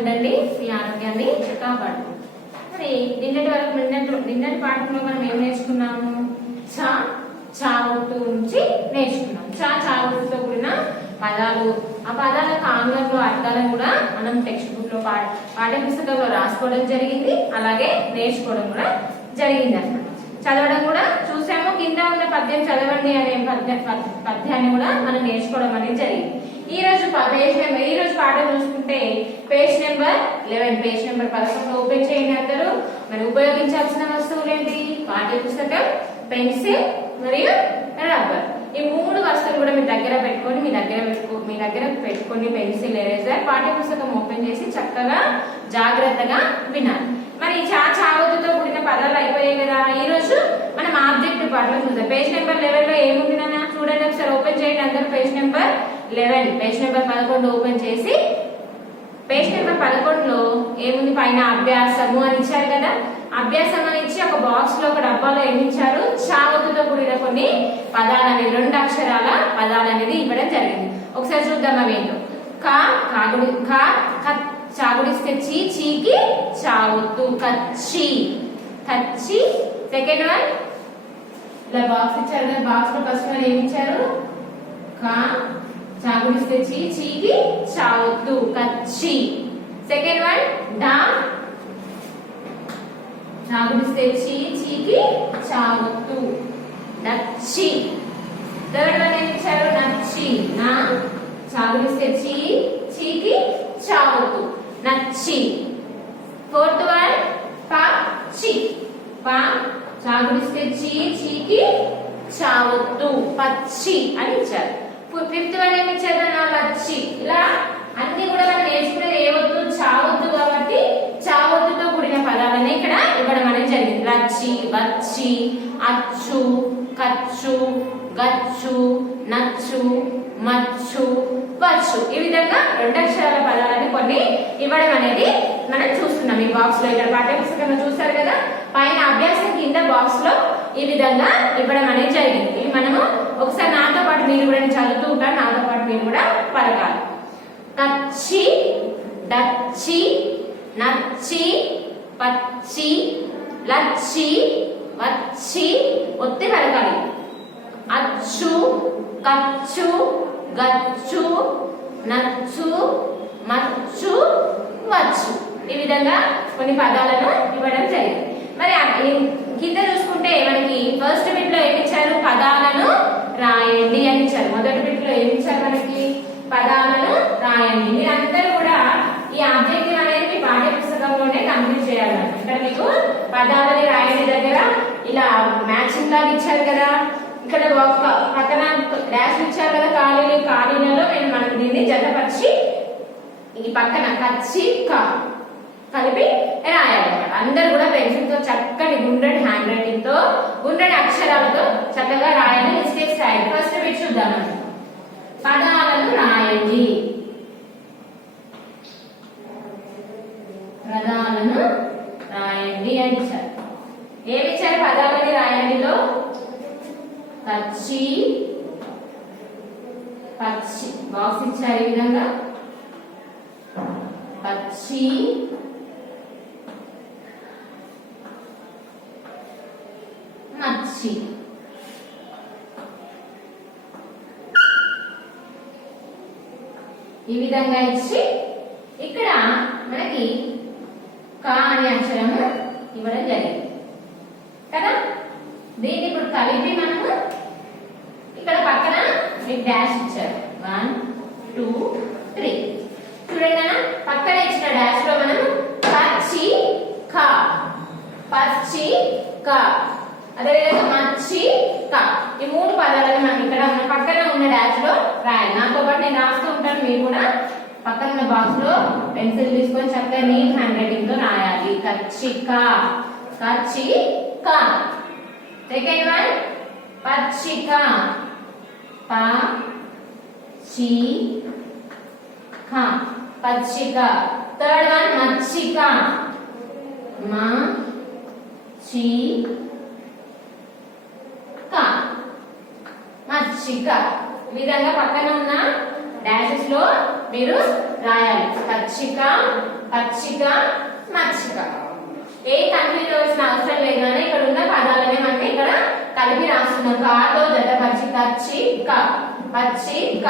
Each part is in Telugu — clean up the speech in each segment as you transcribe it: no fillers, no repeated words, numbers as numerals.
ఉండండి, మీ ఆరోగ్యాన్ని కాపాడుకోండి. మరి నిన్నటి పాఠంలో మనం ఏం నేర్చుకున్నాము? చా ఒత్తు నుంచి నేర్చుకున్నాం. చా ఒత్తుతో కూడిన పదాలు, ఆ పదాలకు ఆంగ్లంలో అర్థాలను కూడా మనం టెక్స్ట్ బుక్ లో పాఠ్య పుస్తకంలో రాసుకోవడం జరిగింది, అలాగే నేర్చుకోవడం కూడా జరిగింది అన్నమాట. చదవడం కూడా చూసాము. కింద ఉన్న పద్యం చదవండి అనే పద్యాన్ని కూడా మనం నేర్చుకోవడం అనేది జరిగింది. ఈ రోజు పాఠం చూసుకుంటే page number 11, page number 11 open చేయండి అందరూ. మరి ఉపయోగించాల్సిన వస్తువులు ఏంటి? పాఠ్య పుస్తకం, పెన్సిల్ మరియు రబ్బర్. ఈ 3 వస్తువులు కూడా మీ దగ్గర పెట్టుకొని పెన్సిల్, ఎరేజర్, పాఠ్య పుస్తకం ఓపెన్ చేసి చక్కగా జాగ్రత్తగా వినాలి. మరి చావొత్తుతో కూడిన పదాలు అయిపోయాయి కదా. ఈ రోజు మనం ఆబ్జెక్టివ్ పార్ట్ చూద్దాం. పేజ్ నెంబర్ 11 లో ఏముంది నాన్న? చూడండి ఒకసారి, ఓపెన్ చేయండి అందరూ. Page number 11, page number 11 open చేసి, పేజ్ నెంబర్ 11 లో ఏముంది? పైన అభ్యాసము అని ఇచ్చారు కదా. అభ్యాసం అని ఇచ్చి ఒక బాక్స్ లో, ఒక డబ్బాలో ఏమి ఇచ్చారు? చావొత్తుతో కూడిన కొన్ని పదాలు అనేది, 2 అక్షరాల పదాలు అనేది ఇవ్వడం జరిగింది. ఒకసారి చూద్దాం అవి ఏంటో. చాగుడిస్తే చీకి చావొత్తు, కచ్చి. సెకండ్ వన్ ఇలా బాక్స్ ఇచ్చారు కదా, బాక్స్ లో ఫస్ట్ వన్ ఏమి ఇచ్చారు? చాగుడిస్తే చీకి చావొత్తు, కచ్చి. సెకండ్ వన్ చాగుడిస్తే చీకి చావొత్తు, నచ్చి. థర్డ్ వన్ ఏమి ఇచ్చారు? నచ్చి. చాగుడిస్తే చీకి చావొత్తు, నచ్చి. ఫోర్త్ వన్ పచ్చి. చాగుడిస్తే చీకి చావొత్తు, పచ్చి అని ఇచ్చారు. ఫిఫ్త్ వన్ ఏమి ఇచ్చారు? లచ్చి. ఇలా అన్ని కూడా మనం నేర్చుకునేది ఏ ఒత్తు? చావొత్తు. కాబట్టి చావొత్తుతో కూడిన పదాలని ఇక్కడ ఇవ్వడం అనేది జరిగింది. లచ్చి, వచ్చి, అచ్చు, కచ్చు, గచ్చు, నచ్చు, మచ్చు, వచ్చు. ఈ విధంగా 2 అక్షరాల పదాలని కొన్ని ఇవ్వడం అనేది మనం చూస్తున్నాం ఈ బాక్స్ లో. ఇక్కడ పాఠ్య పుస్తకంలో చూస్తారు కదా, పైన అభ్యాసం కింద బాక్స్ లో ఈ విధంగా ఇవ్వడం అనేది జరిగింది. ఇవి మనము ఒకసారి నాతో పాటు మీరు కూడా చదువుతూ ఉంటారు, నాతో పాటు మీరు కూడా పలకాలి. కచ్చి, డచ్చి, నచ్చి, పచ్చి, లచ్చి, వచ్చి, ఒత్తి పలకాలి. అచ్చు, కచ్చు, గచ్చు, నచ్చు, మచ్చు, వచ్చు. ఈ విధంగా కొన్ని పదాలను ఇవ్వడం జరిగింది. మరి కింద చూసుకుంటే మనకి ఫస్ట్ బిట్ లో ఏమి ఇచ్చారు? పదాలను రాయండి అని ఇచ్చారు. మొదటి బిట్ లో ఏమి ఇచ్చారు? మనకి పదాలను రాయండి. మీరందరూ కూడా ఈ ఆబ్జెక్టివ్ అనేది మీ పాఠ్య పుస్తకంలోనే కంప్లీట్ చేయాలి. ఇక్కడ మీకు పదాలని రాయండి దగ్గర ఇలా మ్యాచింగ్ లాగా ఇచ్చారు కదా. ఇక్కడ ఒక పక్కన డాష్ ఇచ్చారు కదా, ఖాళీలలో మనం దీన్ని జతపరిచి ఈ పక్కన కచ్చి కలిపి రాయాలన్నమాట. అందరు కూడా పెన్సిల్ తో చక్కటి గుండ్రటి హ్యాండ్ రైటింగ్ తో, గుండ్రటి అక్షరాలతో చక్కగా రాయాలి. మిస్టేక్స్ రాయండి. ఫస్ట్ బిట్ చూద్దాం. పదాలను రాయండి. పదాలను రాయండి అని ఇచ్చారు. ఏమి ఇచ్చారు? పదాలని రాయండిలో కచ్చి, పచ్చి బాక్స్ ఇచ్చారు. ఈ విధంగా పచ్చి, మచ్చి. ఈ విధంగా ఇచ్చి ఇక్కడ మనకి కా అనే అక్షరము ఇవ్వడం జరిగింది కదా. దీన్ని ఇప్పుడు కలిపి మనము ఇక్కడ పక్కన మీకు డాష్ ఇచ్చారు. 1 2 3. చూడండి అన్న, పక్కన ఇచ్చిన డాష్ లో మనం పచ్చి కా, అదేవిధంగా మచ్చి కా, ఈ 3 పదాలను మనం ఇక్కడ పక్కన ఉన్న డాష్ లో రాయాలి. నాతో పాటు నేను రాస్తూ ఉంటాను, మీరు కూడా పక్కన ఉన్న బాక్స్ లో పెన్సిల్ తీసుకొని చక్కగా నీట్ హ్యాండ్ రైటింగ్ తో రాయాలి. కచ్చిక. సెకండ్ వన్ పచ్చిక, పచ్చిక. థర్డ్ వన్ మచ్చిక, మచ్చిక. ఈ విధంగా పక్కన ఉన్న డాషెస్ లో మీరు రాయాలి. పచ్చిక, పచ్చిక మచ్చిక. ఏ కన్ఫ్యూజ్ అవ్వాల్సిన అవసరం లేదు కానీ ఇక్కడ ఉన్న పదాలనే మనకి ఇక్కడ కలిపి రాస్తున్నాం. కాతో జతపరిచి పచ్చిక పచ్చిక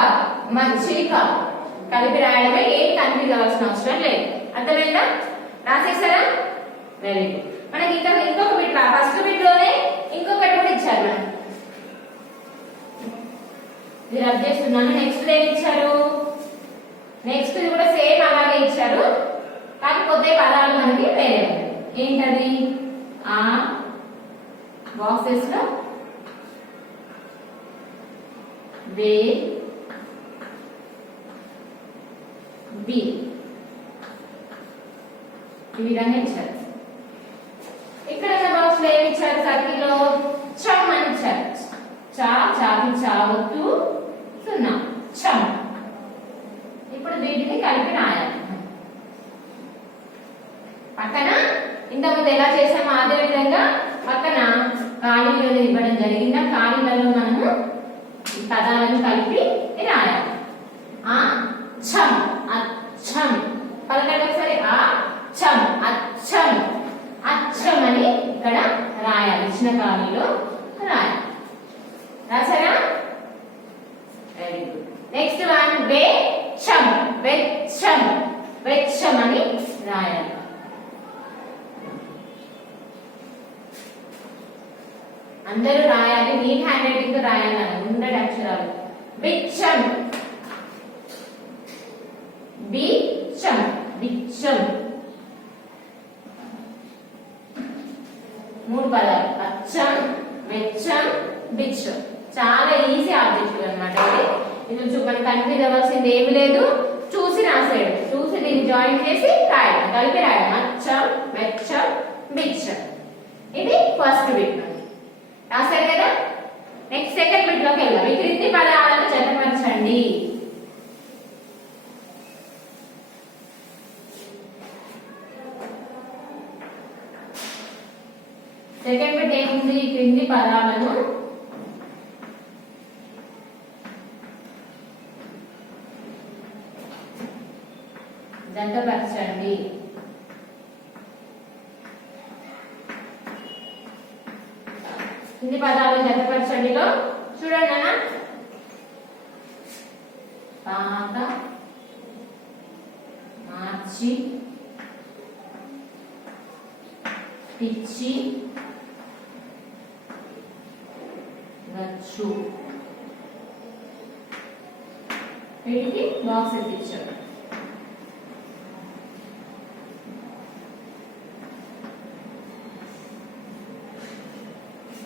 మచ్చిక కలిపి రాయడమే. ఏ కన్ఫ్యూజ్ అవ్వాల్సిన అవసరం లేదు. అర్థమైందా? రాసేసారా? Very good. మనకి ఇంకా ఇంకొక బిట్ ఫస్ట్ బిట్ లోనే ఇంకొకటి కూడా ఇచ్చారు. మనం ఇది రబ్ చేస్తున్నాను. నెక్స్ట్ ఏమి ఇచ్చారు? నెక్స్ట్ కూడా సేమ్ అలాగే ఇచ్చారు, కాకపోతే పదాలు మనకి వేరే. ఏంటది? ఆ బాక్సెస్ లో వే బి ఈ విధంగా ఇచ్చారు. ఇక్కడ బాక్స్ లో ఏమి ఇచ్చారు? సర్కిల్ లో చమ్ అని ఇచ్చారు. చాకి చావత్తు సున్నా చమ్. ఇప్పుడు వీటిని కలిపి రాయాలి. పక్కన ఇంతకుముందు ఎలా చేసామో అదే విధంగా పక్కన ఖాళీలను ఇవ్వడం జరిగింది. ఖాళీలలో మనము ఈ పదాలను కలిపి రాయాలి. ఆ ఛం అచ్చం. పలకండి ఒకసారి. ఆ ఛం అచ్చం. అచ్చం అని ఇక్కడ రాయాలి. ఇచ్చిన ఖాళీలో రాయాలి. రాసారా? Very good. నెక్స్ట్ వన్ వెచ్చం. వెచ్చం వెచ్చం అని రాయాలి. అందరూ రాయాలి. నీట్ హ్యాండ్ రైటింగ్ తో రాయాలి. ఉండటి అక్షరాలు. బిచ్చం బిచ్చం బిచ్చం. 3 పదాలు. అచ్చం వెచ్చం బిచ్చం. చాలా ఈజీ ఆబ్జెక్టివ్ అన్నమాట. ఇది మనకి కన్ఫ్యూజ్ అవ్వాల్సింది ఏమి లేదు. చూసి రాసేయడం, చూసి దీన్ని జాయిన్ చేసి రాయడం, కలిపి రాయడం. అచ్చం వెచ్చం బిచ్చం. ఇది ఫస్ట్ బిట్. రాశారు కదా? నెక్స్ట్ సెకండ్ బిట్ లోకి వెళ్దాం. ఈ క్రింది పదాలను జతపరచండి. సెకండ్ బిట్ ఏముంది? ఈ క్రింది పదాలను జతపరచండి. కింది పదాలు జతపరచండిలో చూడండి అన్న. పాత మార్చి పిచ్చి గచ్చు. వీటికి బాక్సెస్ ఇచ్చారు.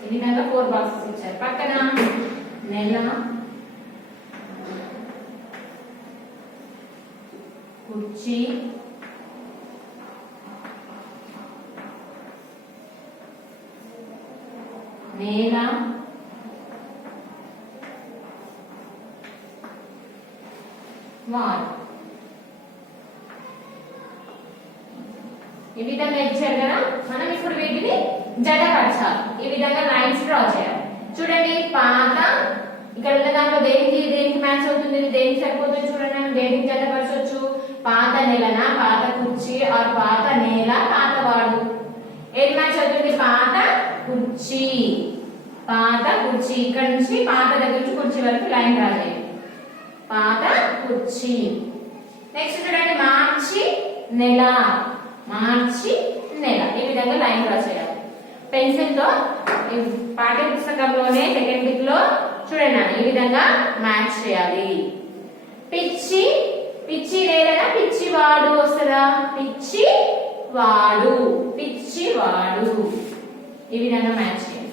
ఈ విధంగా 4 బాక్సెస్ ఇచ్చారు. పక్కన నెల కుర్చీ నేల వాల్. ఈ విధంగా ఇచ్చారు కదా. మనం ఇప్పుడు వీటిని జతపరచాలి. ఈ విధంగా లైన్స్ డ్రా చేయాలి. చూడండి. పాత ఇక్కడ ఉన్న దాంట్లో దేనికి మ్యాచ్ అవుతుంది, దేనికి సరిపోతుంది చూడండి. మనం దేనికి జతపరచవచ్చు? పాత నెలన, పాత కుర్చీ ఆర్ పాత నేల, పాత వాడు. ఏది మ్యాచ్ అవుతుంది? పాత కుర్చీ. పాత కుర్చీ. ఇక్కడ నుంచి పాత దగ్గర నుంచి కుర్చీ వరకు లైన్ డ్రా చేయాలి. పాత కుర్చీ. నెక్స్ట్ చూడండి. మార్చి నెల. మార్చి నెల. ఈ విధంగా లైన్ డ్రా చేయాలి. పెన్సిల్ తో పాఠ్య పుస్తకంలోనే సెకండ్ బిట్ లో చూడండి ఈ విధంగా మ్యాచ్ చేయాలి. పిచ్చి పిచ్చి లేదా పిచ్చి వాడు వస్తుందా? పిచ్చి వాడు. పిచ్చి వాడు. ఈ విధంగా మ్యాచ్ చేయాలి.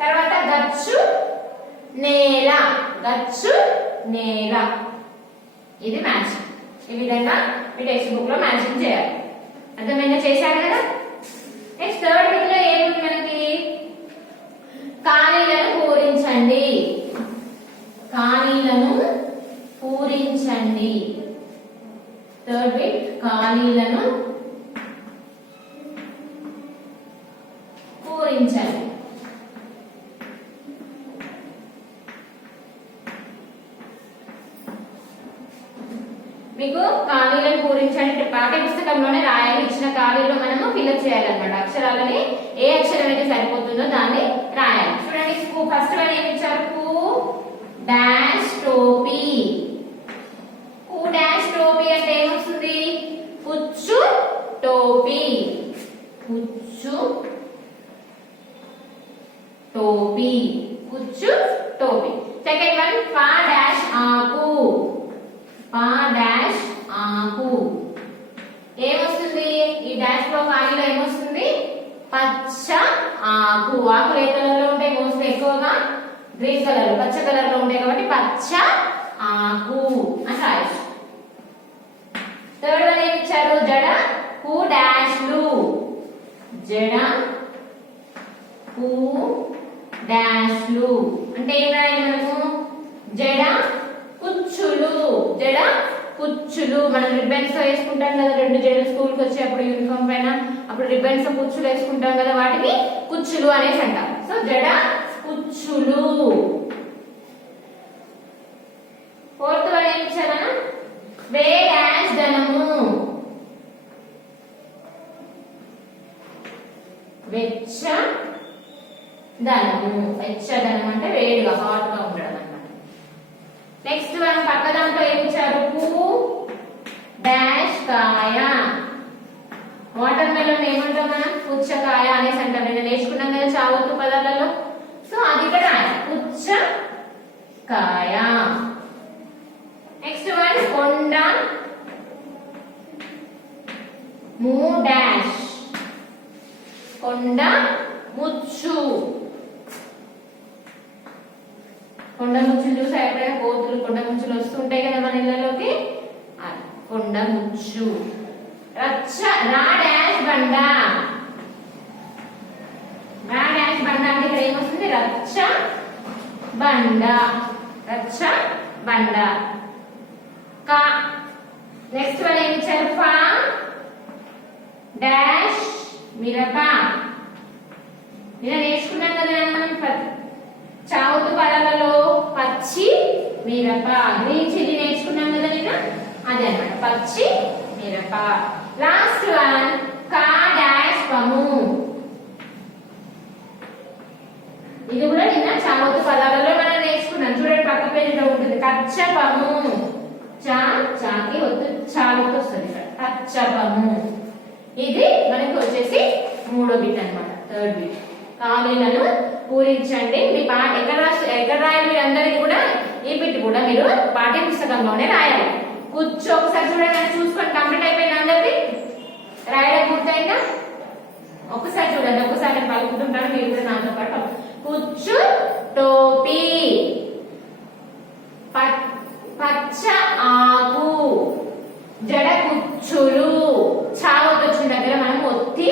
తర్వాత గచ్చు నేల. గచ్చు నేల. ఇది మ్యాచ్. ఈ విధంగా మీ టెక్స్ట్ బుక్ లో మ్యాచింగ్ చేయాలి. అర్థమైందా? చేశారు కదా. నెక్స్ట్ థర్డ్ బిట్ లో ఏముంది మనకి? ఖాళీలను పూరించండి. ఖాళీలను పూరించండి. థర్డ్ బిట్ ఖాళీలను పూరించండి. మీకు ఖాళీలను పూరించండి పాఠ్య పుస్తకంలోనే రాయాలి. ఇచ్చిన ఖాళీలో మనము ఫిల్అప్ చేయాలన్నమాట. అక్షరాలని ఏ అక్షరం అయితే సరిపోతుందో దాన్ని రాయాలి. చూడండి, ఫస్ట్ వన్ ఏమి ఇచ్చారు? కు డాష్ టోపీ. కు డాష్ టోపీ అంటే ఏమొస్తుంది? పుచ్చు టోపీ. పుచ్చు టోపీ. పుచ్చు టోపీ. సెకండ్ వన్ పా డాష్ ఆకు. పా డాష్ ఆకు. ఏమొస్తుంది? ఈ డాష్ లో ఖాళీలో ఏమొస్తుంది? పచ్చ ఆకు. ఆకులు ఏ కలర్ లో ఉంటాయి? మోస్ట్లీ ఎక్కువగా గ్రీన్ కలర్, పచ్చ కలర్ లో ఉంటాయి కాబట్టి పచ్చ ఆకు అని రాయొచ్చు. థర్డ్ వన్ ఏమి ఇచ్చారు? జడ కు డాష్ లు. జడ కు డాష్ లు అంటే ఏం రాయాలి మనము? జడ కుచ్చులు. జడ కుచ్చులు. మనం రిబ్బన్స్ వేసుకుంటాం కదా, రెండు జడలు స్కూల్ కి వచ్చేప్పుడు యూనిఫామ్ పైన, అప్పుడు రిబ్బన్స్ కుచ్చులు వేసుకుంటాం కదా, వాటిని కుచ్చులు అనేసి అంటాం. సో జడ కుచ్చులు. ఫోర్త్ వన్ ఏం ఇచ్చారా? వే డాష్ ధనము. వెచ్చ ధనము. వెచ్చదనం అంటే వేడిగా, హాట్ గా ఉండడం అన్నమాట. నెక్స్ట్ వన్ పక్క దాంట్లో ఏం ఇచ్చారు? పు డాష్ కాయ. వాటర్ మెలన్ ఏమంటాం మనం? పుచ్చకాయ అనేసి అంటాం. నేను నేర్చుకున్నాం కదా చావత్తు పదాలలో. సో అది ఇక్కడ పుచ్చకాయ. నెక్స్ట్ వన్ కొండ ము డాష్. కొండ ముచ్చు. కొండ ముచ్చులు చూసా ఎప్పుడైనా? కోతులు కొండ ముచ్చులు వస్తుంటాయి కదా మన ఇళ్ళలోకి. కొండ ముచ్చు. రచ్చ రా డాష్ బండ. రా డాష్ బండ అంటే ఇక్కడ ఏమొస్తుంది? రచ్చ బండ. రచ్చ బండ. కా. నెక్స్ట్ వన్ ఏమి ఇచ్చారు? ఫా డాష్ మిరప. నిన్న నేర్చుకున్నాం కదా మనం చావుతు పదాలలో పచ్చి మిరప, గ్రీన్ చిల్లీ నేర్చుకున్నాం కదా నిన్న, అదే అన్నమాట పచ్చి మిరప. లాస్ట్ వన్ కా డాష్ పము. ఇది కూడా నిన్న చావుతు పదాలలో మనం నేర్చుకున్నాం. చూడండి పక్క పేజీలో ఉంటుంది. కచ్చపము. చాకి చావుతు వస్తుంది. కచ్చపము. ఇది మనకి వచ్చేసి మూడో బిట్ అన్నమాట, థర్డ్ బిట్. ఖాళీలను పూరించండి. మీ ఎక్కడ రాయాలి? మీరు అందరికీ కూడా ఈ బిట్ కూడా మీరు పాఠ్య పుస్తకంలోనే రాయాలి. కూర్చో ఒకసారి చూడండి, చూసుకొని కంప్లీట్ అయిపోయింది అందరిది? రాయడం పూర్తయిందా? ఒకసారి చూడండి, ఒకసారి పలుకుతుంటాను మీరు కూడా నాతో పాటు. కూర్చు టోపీ. పచ్చ ఆకు. జడ కుచ్చులు. చావత్ వచ్చిన దగ్గర మనం ఒత్తి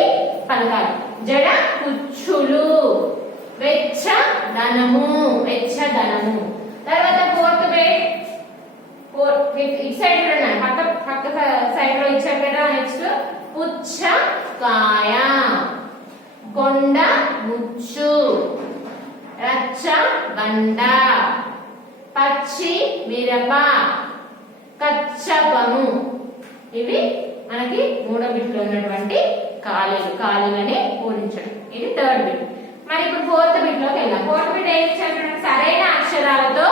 పలకాలి. జడ కుచ్చులు. వెచ్చ ధనము. వెచ్చ ధనము. తర్వాత ఫోర్త్ బేట్. ఇటు సైడ్ చూడండి, పక్క సైడ్ లో ఇచ్చారు కదా. నెక్స్ట్ పుచ్చకాయ. కొండ ముచ్చు. రచ్చ బండ. పచ్చి మిరప. కచ్చపము. ఇవి మనకి మూడో బిట్ లో ఉన్నటువంటి ఖాళీలని పూరించడం. ఇది థర్డ్ బిట్. మరి ఇప్పుడు ఫోర్త్ బిట్ లోకి వెళ్దాం. ఫోర్త్ బిట్ ఏం ఇచ్చారు? సరైన అక్షరాలతో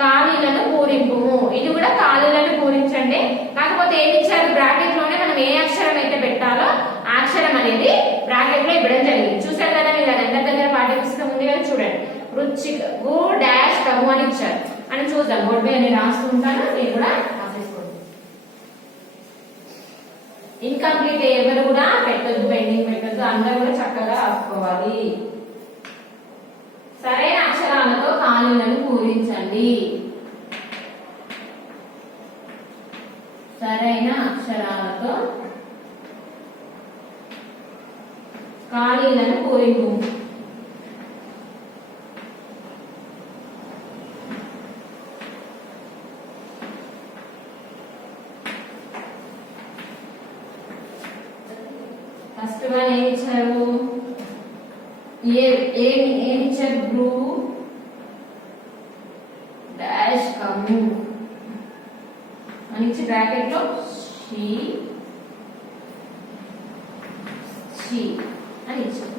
ఖాళీలను పూరింపు. ఇది కూడా ఖాళీలను పూరించండి. కాకపోతే ఏమి ఇచ్చారు? బ్రాకెట్ లోనే మనం ఏ అక్షరం అయితే పెట్టాలో ఆ అక్షరం అనేది బ్రాకెట్ లో ఇవ్వడం జరిగింది. చూసారు కదా మీరు, అందరి దగ్గర పాఠ్య పుస్తకం ఉంది కదా, చూడండి. రుచిక గు డాష్ కము అని ఇచ్చారు. మనం చూద్దాం. బోర్డు మీద నేను రాస్తుంటాను, మీరు కూడా రాసేసుకోండి. ఇన్కంప్లీట్ ఎవరు కూడా పెట్టొద్దు, పెండింగ్ పెట్టొద్దు, అందరూ కూడా చక్కగా రాసుకోవాలి. సరైన అక్షరాలతో ఖాళీలను పూరించండి. సరైన అక్షరాలతో ఖాళీలను పూరింపు. ఫస్ట్ వన్ ఏమి ఇచ్చారు? ఏమి ఇచ్చారు? బ్లూ డాష్ కము అని ఇచ్చి బ్రాకెట్ లో షీ అని ఇచ్చారు.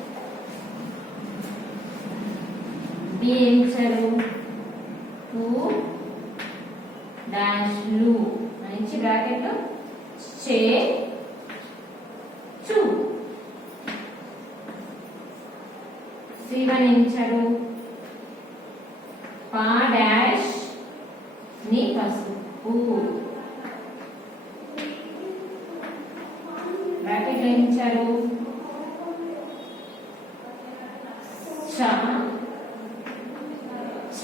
డి ఏం ఇచ్చారు? 2 డాష్లు అని ఇచ్చి బ్రాకెట్ లో చే చు. సి1 ఏం ఇచ్చారు? పా డాష్ ని పసుపు. బ్రాకెట్ లో ఏం ఇచ్చారు? చ ఛ.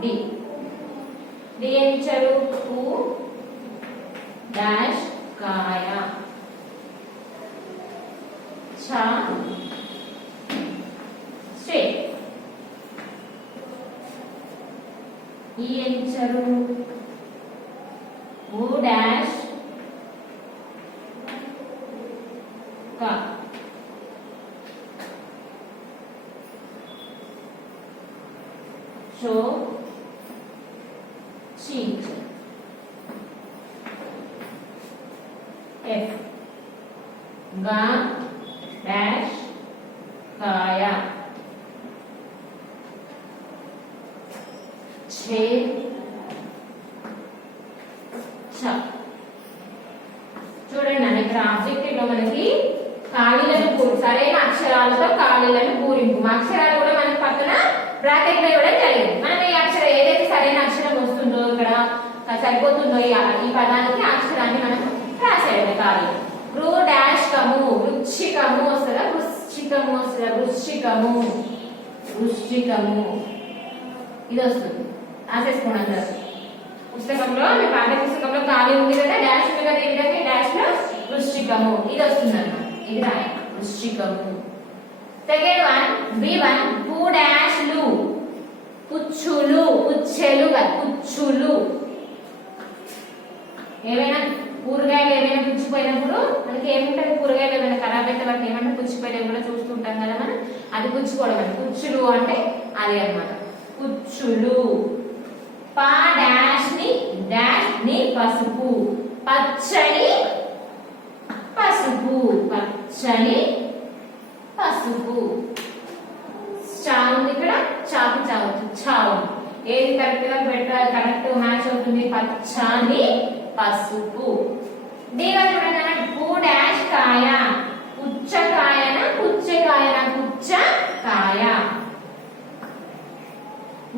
డి ఏం ఇచ్చారు? కు డాష్ కాయ. ఛ స్ట్రేట్. ఈ ఏం ఇచ్చారు? ఊ డాష్ కా. షో చీక్. ఎఫ్ గా డాష్ కాయ. ఛే ఛ. చూడండి అన్న, ఇక్కడ ఆబ్జెక్టివ్ లో మనకి ఖాళీలను సరైన అక్షరాలతో ఖాళీలను పూరింపు. అక్షరాలు కూడా మనకి పక్కన బ్రాకెట్ లో ఇవ్వడం జరిగింది. మనం ఈ అక్షరం ఏదైతే సరైన అక్షరం వస్తుందో ఇక్కడ సరిపోతుందో ఈ పదానికి అక్షరాన్ని మనం రాసేయాలి. ఖాళీ రు డాష్ కము. వృశ్చికము వస్తుందా? వృశ్చికము వస్తుందా? వృశ్చికము వృశ్చికము ఇది వస్తుంది. రాసేసుకోండి అందరు. పుస్తకంలో మీ పాఠ్య పుస్తకంలో ఖాళీ ఉంది కదా, డాష్ ఉంది కదా, ఈ విధంగా డాష్ లో వృశ్చికము ఇది వస్తుంది అన్నమాట. ఇది రాయ వృశ్చికము. సెకండ్ వన్ B1 పు డాష్ లు. పుచ్చులు. పుచ్చెలు కాదు, పుచ్చులు. ఏమైనా కూరగాయలు ఏమైనా పుచ్చిపోయినప్పుడు మనకి ఏముంటుంది? కూరగాయలు ఏమైనా ఖరాబ్ అయితే వాటిని ఏమంటే పుచ్చిపోయినవి కూడా చూస్తుంటాం కదా మనం. అది పుచ్చుకోవడం అంటే పుచ్చులు అంటే అదే అన్నమాట. పుచ్చులు. పా డాష్ ని పసుపు. పచ్చని పసుపు. పచ్చని పసుపు. చా ఉంది ఇక్కడ, చాకు చావచ్చు. చావు ఏది కరెక్ట్ గా పెట్టాలి? కరెక్ట్ మ్యాచ్ అవుతుంది. పచ్చని పసుపు. D1 చూడండి, పు డాష్ కాయ. పుచ్చకాయన పుచ్చకాయన పుచ్చకాయ.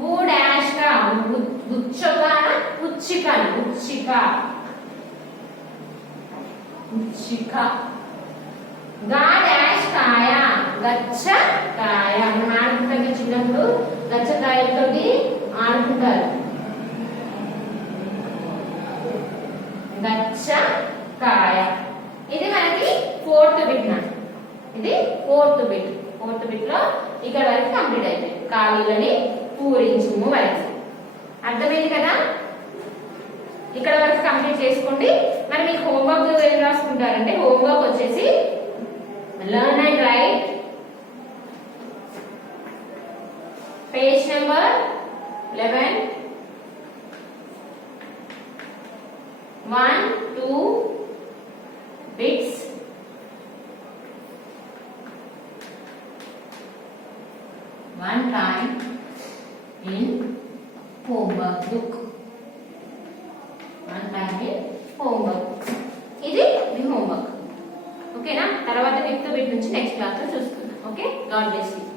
ఊ డాష్ గా పుచ్చకాన పుచ్చిక. పుచ్చిక పుచ్చిక. గా డాష్ కాయ. గచ్చకాయ. మనం ఆడుకుంటాం చిన్నప్పుడు, గచ్చకాయలతో ఆడుకుంటారు. గచ్చకాయ. ఇది మనకి 4th బిట్. ఇది 4th బిట్. 4th బిట్ లో ఇక్కడ వరకు కంప్లీట్ అయిపోయింది. ఖాళీలని పూరించుము వరకు. అర్థమైంది కదా? ఇక్కడ వరకు కంప్లీట్ చేసుకోండి. మరి మీకు హోంవర్క్ ఏం రాసుకుంటారంటే, హోంవర్క్ వచ్చేసి learn and right page number 11 1 2 bits one time in homework book. One time in homework. ఇది మీ హోంవర్క్. ఓకేనా? తర్వాత 5th బిట్ నుంచి నెక్స్ట్ క్లాస్ లో చూసుకుందాం. Okay, God bless you.